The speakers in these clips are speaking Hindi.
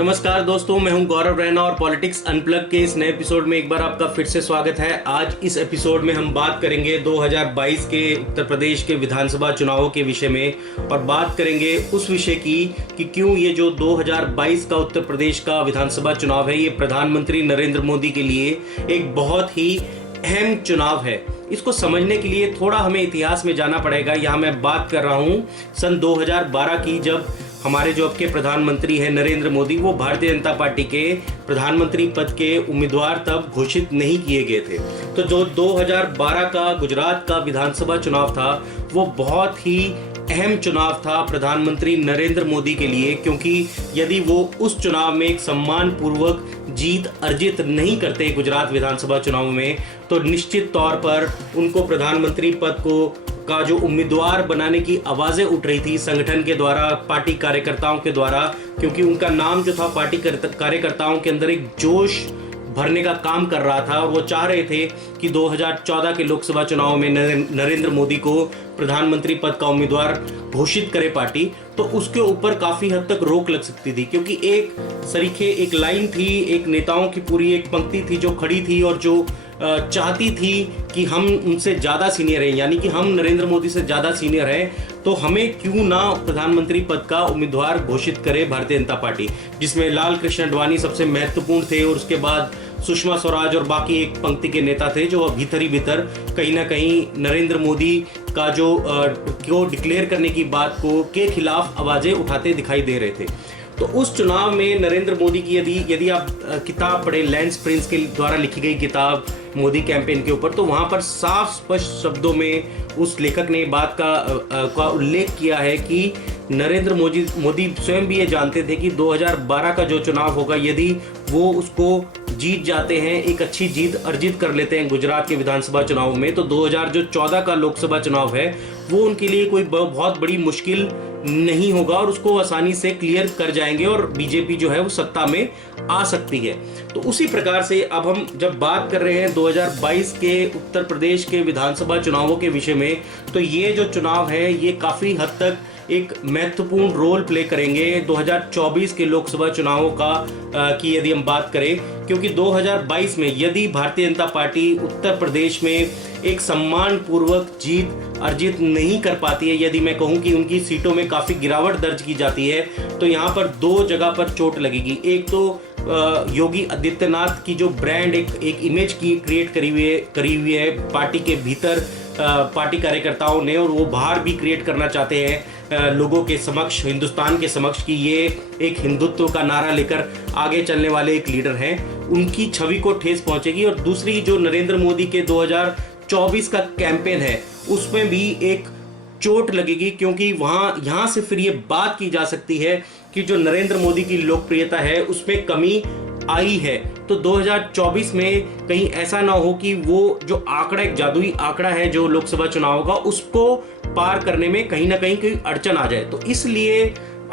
नमस्कार दोस्तों, मैं हूं गौरव रैना और पॉलिटिक्स अनप्लग के इस नए एपिसोड में एक बार आपका फिर से स्वागत है। आज इस एपिसोड में हम बात करेंगे 2022 के उत्तर प्रदेश के विधानसभा चुनावों के विषय में और बात करेंगे उस विषय की कि क्यों ये जो 2022 का उत्तर प्रदेश का विधानसभा चुनाव है ये प्रधानमंत्री नरेंद्र मोदी के लिए एक बहुत ही अहम चुनाव है। इसको समझने के लिए थोड़ा हमें इतिहास में जाना पड़ेगा। यहाँ मैं बात कर रहा हूँ सन 2012 की, जब हमारे जो अब के प्रधानमंत्री हैं नरेंद्र मोदी, वो भारतीय जनता पार्टी के प्रधानमंत्री पद के उम्मीदवार तब घोषित नहीं किए गए थे। तो जो 2012 का गुजरात का विधानसभा चुनाव था वो बहुत ही अहम चुनाव था प्रधानमंत्री नरेंद्र मोदी के लिए, क्योंकि यदि वो उस चुनाव में एक सम्मान पूर्वक जीत अर्जित नहीं करते गुजरात विधानसभा चुनाव में, तो निश्चित तौर पर उनको प्रधानमंत्री पद का जो उम्मीदवार बनाने की आवाजें उठ रही थी संगठन के द्वारा, पार्टी कार्यकर्ताओं के द्वारा, क्योंकि उनका नाम जो था पार्टी कार्यकर्ताओं के अंदर एक जोश भरने का काम कर रहा था और वो चाह रहे थे कि 2014 के लोकसभा चुनाव में नरेंद्र मोदी को प्रधानमंत्री पद का उम्मीदवार घोषित करे पार्टी, तो उसके ऊपर काफी हद तक रोक लग सकती थी, क्योंकि एक लाइन थी, एक नेताओं की पूरी एक पंक्ति थी जो खड़ी थी और जो चाहती थी कि हम उनसे ज़्यादा सीनियर हैं, यानी कि हम नरेंद्र मोदी से ज़्यादा सीनियर हैं, तो हमें क्यों ना प्रधानमंत्री पद का उम्मीदवार घोषित करे भारतीय जनता पार्टी, जिसमें लाल कृष्ण आडवाणी सबसे महत्वपूर्ण थे और उसके बाद सुषमा स्वराज और बाकी एक पंक्ति के नेता थे जो भीतर ही भीतर कहीं ना कहीं नरेंद्र मोदी का जो को डिक्लेयर करने की बात को के खिलाफ आवाज़ें उठाते दिखाई दे रहे थे। तो उस चुनाव में नरेंद्र मोदी की यदि आप किताब पढ़े, लैंस प्रिंस के द्वारा लिखी गई किताब मोदी कैंपेन के ऊपर, तो वहाँ पर साफ स्पष्ट शब्दों में उस लेखक ने बात का उल्लेख किया है कि नरेंद्र मोदी स्वयं भी ये जानते थे कि 2012 का जो चुनाव होगा, यदि वो उसको जीत जाते हैं, एक अच्छी जीत अर्जित कर लेते हैं गुजरात के विधानसभा चुनाव में, तो 2014 का लोकसभा चुनाव है वो उनके लिए कोई बहुत बड़ी मुश्किल नहीं होगा और उसको आसानी से क्लियर कर जाएंगे और बीजेपी जो है वो सत्ता में आ सकती है। तो उसी प्रकार से अब हम जब बात कर रहे हैं 2022 के उत्तर प्रदेश के विधानसभा चुनावों के विषय में, तो ये जो चुनाव है ये काफ़ी हद तक एक महत्वपूर्ण रोल प्ले करेंगे 2024 के लोकसभा चुनावों की यदि हम बात करें, क्योंकि 2022 में यदि भारतीय जनता पार्टी उत्तर प्रदेश में एक सम्मान पूर्वक जीत अर्जित नहीं कर पाती है, यदि मैं कहूं कि उनकी सीटों में काफ़ी गिरावट दर्ज की जाती है, तो यहाँ पर दो जगह पर चोट लगेगी। एक तो योगी आदित्यनाथ की जो ब्रांड एक इमेज की क्रिएट करी हुई है पार्टी के भीतर पार्टी कार्यकर्ताओं ने, और वो बाहर भी क्रिएट करना चाहते हैं लोगों के समक्ष, हिंदुस्तान के समक्ष, कि ये एक हिंदुत्व का नारा लेकर आगे चलने वाले एक लीडर हैं, उनकी छवि को ठेस पहुंचेगी। और दूसरी जो नरेंद्र मोदी के 2024 का कैंपेन है उसमें भी एक चोट लगेगी, क्योंकि यहाँ से फिर ये बात की जा सकती है कि जो नरेंद्र मोदी की लोकप्रियता है उसमें कमी आई है। तो 2024 में कहीं ऐसा ना हो कि वो जो आंकड़ा, एक जादुई आंकड़ा है जो लोकसभा चुनाव का, उसको पार करने में कहीं ना कहीं कोई अड़चन आ जाए। तो इसलिए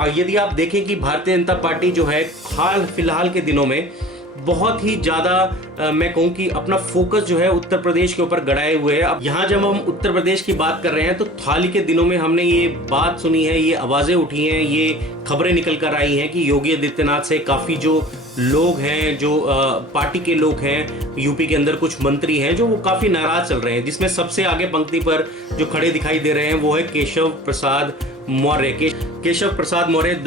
यदि आप देखें कि भारतीय जनता पार्टी जो है हाल फिलहाल के दिनों में बहुत ही ज़्यादा मैं कहूँ कि अपना फोकस जो है उत्तर प्रदेश के ऊपर गड़ाए हुए है। अब यहाँ जब हम उत्तर प्रदेश की बात कर रहे हैं तो हाल ही के दिनों में हमने ये बात सुनी है, ये आवाज़ें उठी हैं, ये खबरें निकल कर आई हैं कि योगी आदित्यनाथ से काफ़ी जो लोग हैं, जो पार्टी के लोग हैं, यूपी के अंदर कुछ मंत्री हैं जो वो काफ़ी नाराज चल रहे हैं, जिसमें सबसे आगे पंक्ति पर जो खड़े दिखाई दे रहे हैं वो है केशव प्रसाद मौर्य,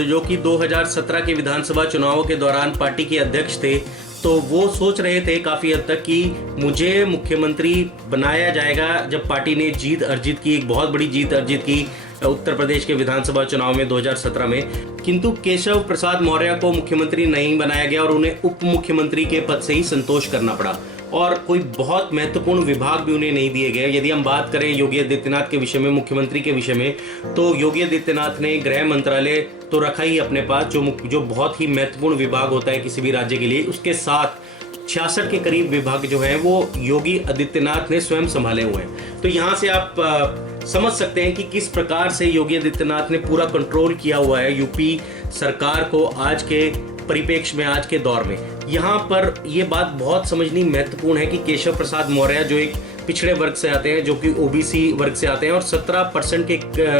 जो कि 2017 के विधानसभा चुनावों के दौरान पार्टी के अध्यक्ष थे। तो वो सोच रहे थे काफ़ी हद तक कि मुझे मुख्यमंत्री बनाया जाएगा जब पार्टी ने जीत अर्जित की, एक बहुत बड़ी जीत अर्जित की उत्तर प्रदेश के विधानसभा चुनाव में 2017 में, किंतु केशव प्रसाद मौर्य को मुख्यमंत्री नहीं बनाया गया और उन्हें उप मुख्यमंत्री के पद से ही संतोष करना पड़ा और कोई बहुत महत्वपूर्ण विभाग भी उन्हें नहीं दिए गए। यदि हम बात करें योगी आदित्यनाथ के विषय में, मुख्यमंत्री के विषय में, तो योगी आदित्यनाथ ने गृह मंत्रालय तो रखा ही अपने पास, जो बहुत ही महत्वपूर्ण विभाग होता है किसी भी राज्य के लिए, उसके साथ 66 के करीब विभाग जो है वो योगी आदित्यनाथ ने स्वयं संभाले हुए हैं। तो यहाँ से आप समझ सकते हैं कि किस प्रकार से योगी आदित्यनाथ ने पूरा कंट्रोल किया हुआ है यूपी सरकार को आज के परिप्रेक्ष्य में, आज के दौर में। यहाँ पर यह बात बहुत समझनी महत्वपूर्ण है कि केशव प्रसाद मौर्य जो एक पिछड़े वर्ग से आते हैं, जो कि ओबीसी वर्ग से आते हैं, और 17% के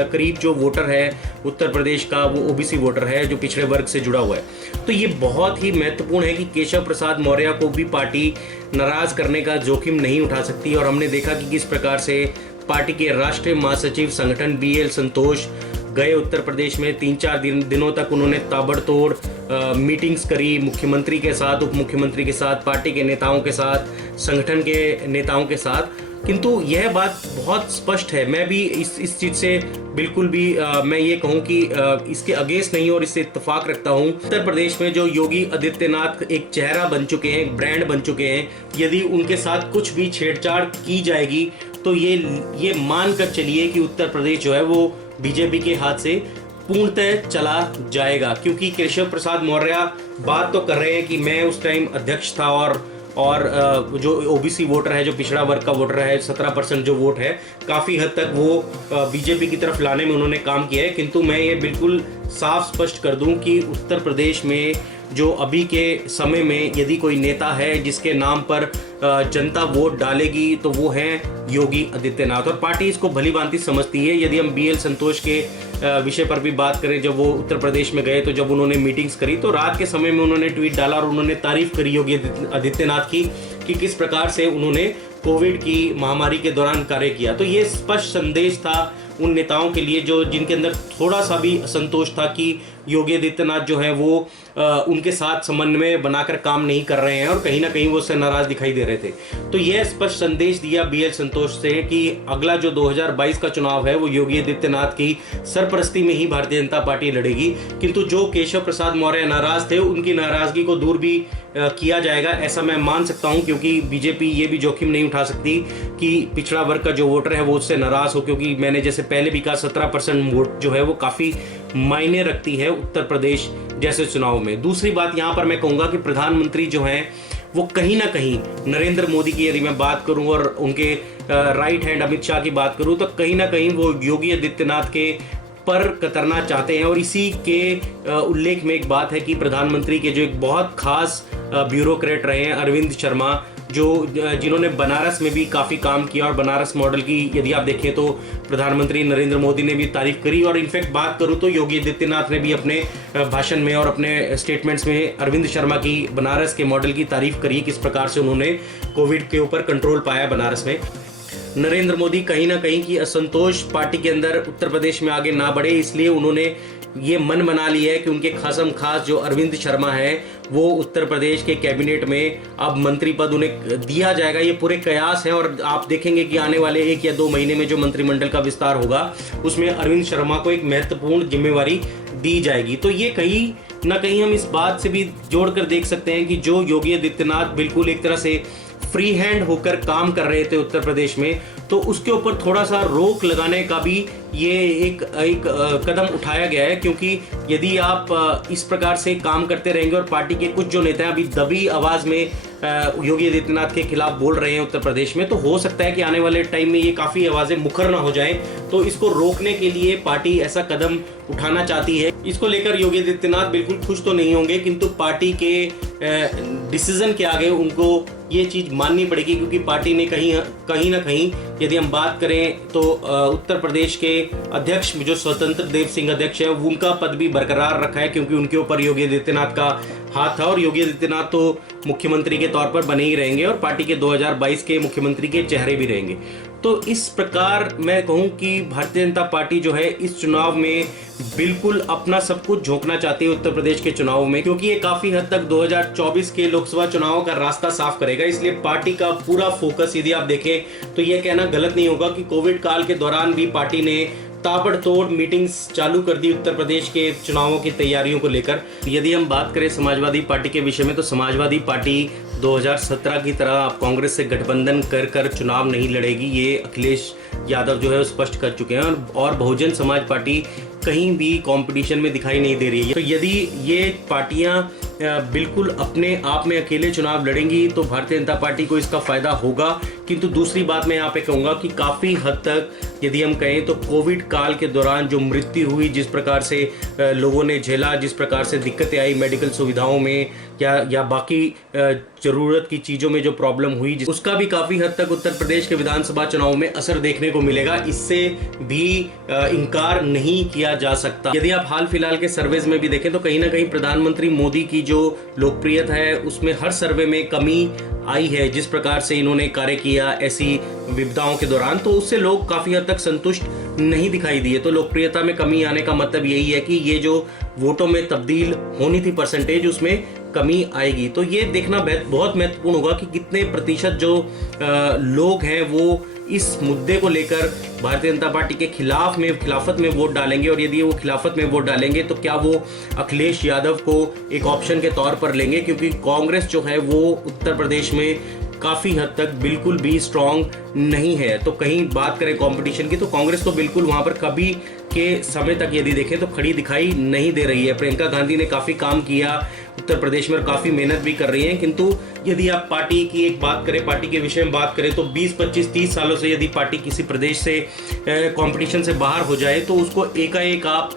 करीब जो वोटर है उत्तर प्रदेश का वो ओबीसी वोटर है जो पिछड़े वर्ग से जुड़ा हुआ है। तो ये बहुत ही महत्वपूर्ण है कि केशव प्रसाद मौर्य को भी पार्टी नाराज करने का जोखिम नहीं उठा सकती। और हमने देखा कि किस प्रकार से पार्टी के राष्ट्रीय महासचिव संगठन BL संतोष गए उत्तर प्रदेश में 3-4 दिनों तक उन्होंने ताबड़तोड़ मीटिंग्स करी मुख्यमंत्री के साथ, उप मुख्यमंत्री के साथ, पार्टी के नेताओं के साथ, संगठन के नेताओं के साथ। किंतु यह बात बहुत स्पष्ट है, मैं भी इस चीज़ से बिल्कुल भी मैं ये कहूँ कि इसके अगेंस्ट नहीं और इससे इत्तेफाक रखता हूँ। उत्तर प्रदेश में जो योगी आदित्यनाथ एक चेहरा बन चुके हैं, एक ब्रांड बन चुके हैं, यदि उनके साथ कुछ भी छेड़छाड़ की जाएगी तो ये मान कर चलिए कि उत्तर प्रदेश जो है वो बीजेपी के हाथ से पूर्णतः चला जाएगा। क्योंकि केशव प्रसाद मौर्य बात तो कर रहे हैं कि मैं उस टाइम अध्यक्ष था और जो ओबीसी वोटर है, जो पिछड़ा वर्ग का वोटर है, 17% जो वोट है, काफ़ी हद तक वो बीजेपी की तरफ लाने में उन्होंने काम किया है। किंतु मैं ये बिल्कुल साफ स्पष्ट कर दूं कि उत्तर प्रदेश में जो अभी के समय में यदि कोई नेता है जिसके नाम पर जनता वोट डालेगी तो वो हैं योगी आदित्यनाथ, और पार्टी इसको भली भांति समझती है। यदि हम BL संतोष के विषय पर भी बात करें, जब वो उत्तर प्रदेश में गए तो जब उन्होंने मीटिंग्स करी तो रात के समय में उन्होंने ट्वीट डाला और उन्होंने तारीफ करी योगी आदित्यनाथ की कि किस प्रकार से उन्होंने कोविड की महामारी के दौरान कार्य किया। तो ये स्पष्ट संदेश था उन नेताओं के लिए जो जिनके अंदर थोड़ा सा भी असंतोष था कि योगी आदित्यनाथ जो है वो उनके साथ समन्वय बनाकर काम नहीं कर रहे हैं और कहीं ना कहीं वो उससे नाराज दिखाई दे रहे थे। तो यह स्पष्ट संदेश दिया BL संतोष से कि अगला जो 2022 का चुनाव है वो योगी आदित्यनाथ की सरपरस्ती में ही भारतीय जनता पार्टी लड़ेगी। किंतु जो केशव प्रसाद मौर्य नाराज थे उनकी नाराजगी को दूर भी किया जाएगा, ऐसा मैं मान सकता हूं, क्योंकि बीजेपी ये भी जोखिम नहीं उठा सकती कि पिछड़ा वर्ग का जो वोटर है वो उससे नाराज हो, क्योंकि मैंने जैसे पहले भी कहा 17% वोट जो है वो काफ़ी मायने रखती है उत्तर प्रदेश जैसे चुनाव में। दूसरी बात यहाँ पर मैं कहूँगा कि प्रधानमंत्री जो हैं वो कहीं ना कहीं नरेंद्र मोदी की यदि मैं बात करूँ और उनके राइट हैंड अमित शाह की बात करूँ तो कहीं ना कहीं वो योगी आदित्यनाथ के पर कतरना चाहते हैं। और इसी के उल्लेख में एक बात है कि प्रधानमंत्री के जो एक बहुत खास ब्यूरोक्रेट रहे हैं अरविंद शर्मा, जिन्होंने बनारस में भी काफ़ी काम किया, और बनारस मॉडल की यदि आप देखें तो प्रधानमंत्री नरेंद्र मोदी ने भी तारीफ करी। और इनफैक्ट बात करूं तो योगी आदित्यनाथ ने भी अपने भाषण में और अपने स्टेटमेंट्स में अरविंद शर्मा की बनारस के मॉडल की तारीफ करी, किस प्रकार से उन्होंने कोविड के ऊपर कंट्रोल पाया बनारस में। नरेंद्र मोदी कहीं ना कहीं की असंतोष पार्टी के अंदर उत्तर प्रदेश में आगे ना बढ़े, इसलिए उन्होंने ये मन बना लिया है कि उनके खासम खास जो अरविंद शर्मा है वो उत्तर प्रदेश के कैबिनेट में अब मंत्री पद उन्हें दिया जाएगा। ये पूरे कयास हैं और आप देखेंगे कि आने वाले 1 या 2 महीने में जो मंत्रिमंडल का विस्तार होगा उसमें अरविंद शर्मा को एक महत्वपूर्ण जिम्मेवारी दी जाएगी। तो ये कहीं ना कहीं हम इस बात से भी जोड़कर देख सकते हैं कि जो योगी आदित्यनाथ बिल्कुल एक तरह से फ्री हैंड होकर काम कर रहे थे उत्तर प्रदेश में, तो उसके ऊपर थोड़ा सा रोक लगाने का भी ये एक कदम उठाया गया है। क्योंकि यदि आप इस प्रकार से काम करते रहेंगे और पार्टी के कुछ जो नेता अभी दबी आवाज़ में योगी आदित्यनाथ के खिलाफ बोल रहे हैं उत्तर प्रदेश में, तो हो सकता है कि आने वाले टाइम में ये काफ़ी आवाज़ें मुखर ना हो जाएं। तो इसको रोकने के लिए पार्टी ऐसा कदम उठाना चाहती है। इसको लेकर योगी आदित्यनाथ बिल्कुल खुश तो नहीं होंगे, किंतु पार्टी के डिसीजन के आगे उनको ये चीज़ माननी पड़ेगी, क्योंकि पार्टी ने कहीं ना कहीं यदि हम बात करें तो उत्तर प्रदेश के अध्यक्ष जो स्वतंत्र देव सिंह अध्यक्ष है उनका पद भी बरकरार रखा है, क्योंकि उनके ऊपर योगी आदित्यनाथ का हाथ था और योगी आदित्यनाथ तो मुख्यमंत्री के तौर पर बने ही रहेंगे और पार्टी के 2022 के मुख्यमंत्री के चेहरे भी रहेंगे। तो इस प्रकार मैं कहूं कि भारतीय जनता पार्टी जो है इस चुनाव में बिल्कुल अपना सब कुछ झोंकना चाहती है उत्तर प्रदेश के चुनाव में, क्योंकि ये काफ़ी हद तक 2024 के लोकसभा चुनावों का रास्ता साफ करेगा। इसलिए पार्टी का पूरा फोकस यदि आप देखें तो ये कहना गलत नहीं होगा कि कोविड काल के दौरान भी पार्टी ने ताबड़तोड़ मीटिंग्स चालू कर दी उत्तर प्रदेश के चुनावों की तैयारियों को लेकर। यदि हम बात करें समाजवादी पार्टी के विषय में, तो समाजवादी पार्टी 2017 की तरह आप कांग्रेस से गठबंधन कर चुनाव नहीं लड़ेगी, ये अखिलेश यादव जो है स्पष्ट कर चुके हैं। और बहुजन समाज पार्टी कहीं भी कंपटीशन में दिखाई नहीं दे रही है। तो यदि ये पार्टियां बिल्कुल अपने आप में अकेले चुनाव लड़ेंगी तो भारतीय जनता पार्टी को इसका फायदा होगा। किंतु दूसरी बात मैं यहाँ पे कहूँगा कि काफ़ी हद तक यदि हम कहें तो कोविड काल के दौरान जो मृत्यु हुई, जिस प्रकार से लोगों ने झेला, जिस प्रकार से दिक्कतें आई मेडिकल सुविधाओं में या बाकी ज़रूरत की चीज़ों में जो प्रॉब्लम हुई, उसका भी काफ़ी हद तक उत्तर प्रदेश के विधानसभा चुनाव में असर देखने को मिलेगा। इससे भी इनकार नहीं किया जा सकता। यदि आप हाल फिलहाल के सर्वेज में भी देखें तो कहीं ना कहीं प्रधानमंत्री मोदी की जो लोकप्रियता है उसमें हर सर्वे में कमी आई है। जिस प्रकार से इन्होंने कार्य किया ऐसी विपदाओं के दौरान, तो उससे लोग काफ़ी हद तक संतुष्ट नहीं दिखाई दिए। तो लोकप्रियता में कमी आने का मतलब यही है कि ये जो वोटों में तब्दील होनी थी परसेंटेज, उसमें कमी आएगी। तो ये देखना बहुत महत्वपूर्ण होगा कि कितने प्रतिशत जो लोग हैं वो इस मुद्दे को लेकर भारतीय जनता पार्टी के खिलाफत में वोट डालेंगे, और यदि वो खिलाफत में वोट डालेंगे तो क्या वो अखिलेश यादव को एक ऑप्शन के तौर पर लेंगे, क्योंकि कांग्रेस जो है वो उत्तर प्रदेश में काफ़ी हद तक बिल्कुल भी स्ट्रांग नहीं है। तो कहीं बात करें कंपटीशन की, तो कांग्रेस तो बिल्कुल वहाँ पर कभी के समय तक यदि देखें तो खड़ी दिखाई नहीं दे रही है। प्रियंका गांधी ने काफ़ी काम किया उत्तर प्रदेश में और काफ़ी मेहनत भी कर रही हैं, किंतु यदि आप पार्टी की एक बात करें, पार्टी के विषय में बात करें तो 20, 25, 30 सालों से यदि पार्टी किसी प्रदेश से कंपटीशन से बाहर हो जाए तो उसको एकाएक आप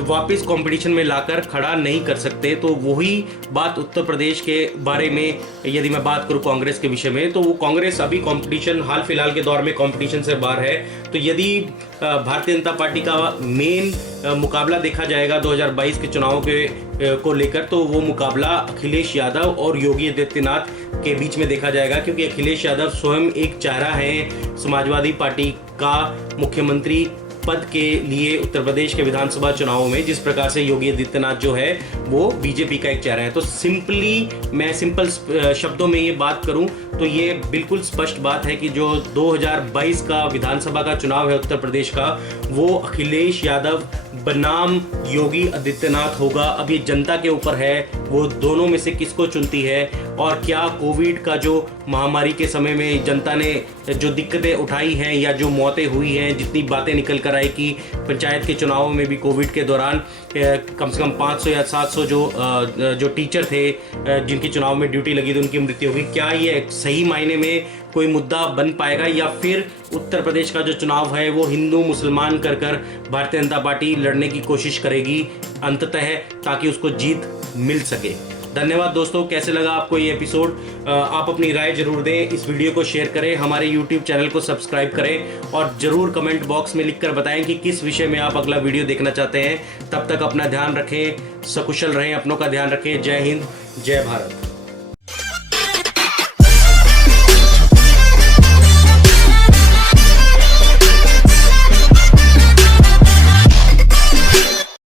वापस कंपटीशन में लाकर खड़ा नहीं कर सकते। तो वही बात उत्तर प्रदेश के बारे में यदि मैं बात करूं कांग्रेस के विषय में, तो वो कांग्रेस अभी कंपटीशन हाल फिलहाल के दौर में कंपटीशन से बाहर है। तो यदि भारतीय जनता पार्टी का मेन मुकाबला देखा जाएगा 2022 के चुनाव को लेकर, तो वो मुकाबला अखिलेश यादव और योगी आदित्यनाथ के बीच में देखा जाएगा, क्योंकि अखिलेश यादव स्वयं एक चेहरा है समाजवादी पार्टी का मुख्यमंत्री पद के लिए उत्तर प्रदेश के विधानसभा चुनावों में, जिस प्रकार से योगी आदित्यनाथ जो है वो बीजेपी का एक चेहरा है। तो मैं सिंपल शब्दों में ये बात करूं तो ये बिल्कुल स्पष्ट बात है कि जो 2022 का विधानसभा का चुनाव है उत्तर प्रदेश का, वो अखिलेश यादव बनाम योगी आदित्यनाथ होगा। अब ये जनता के ऊपर है, वो दोनों में से किसको चुनती है, और क्या कोविड का जो महामारी के समय में जनता ने जो दिक्कतें उठाई हैं या जो मौतें हुई हैं, जितनी बातें निकल कर आई कि पंचायत के चुनावों में भी कोविड के दौरान कम से कम 500 या 700 जो टीचर थे जिनकी चुनाव में ड्यूटी लगी थी उनकी मृत्यु होगी, क्या ये सही मायने में कोई मुद्दा बन पाएगा, या फिर उत्तर प्रदेश का जो चुनाव है वो हिंदू मुसलमान कर भारतीय जनता पार्टी लड़ने की कोशिश करेगी अंततः, ताकि उसको जीत मिल सके। धन्यवाद दोस्तों, कैसे लगा आपको ये एपिसोड? आप अपनी राय जरूर दें, इस वीडियो को शेयर करें, हमारे YouTube चैनल को सब्सक्राइब करें और जरूर कमेंट बॉक्स में लिखकर बताएं कि किस विषय में आप अगला वीडियो देखना चाहते हैं। तब तक अपना ध्यान रखें, सकुशल रहें, अपनों का ध्यान रखें। जय हिंद, जय भारत।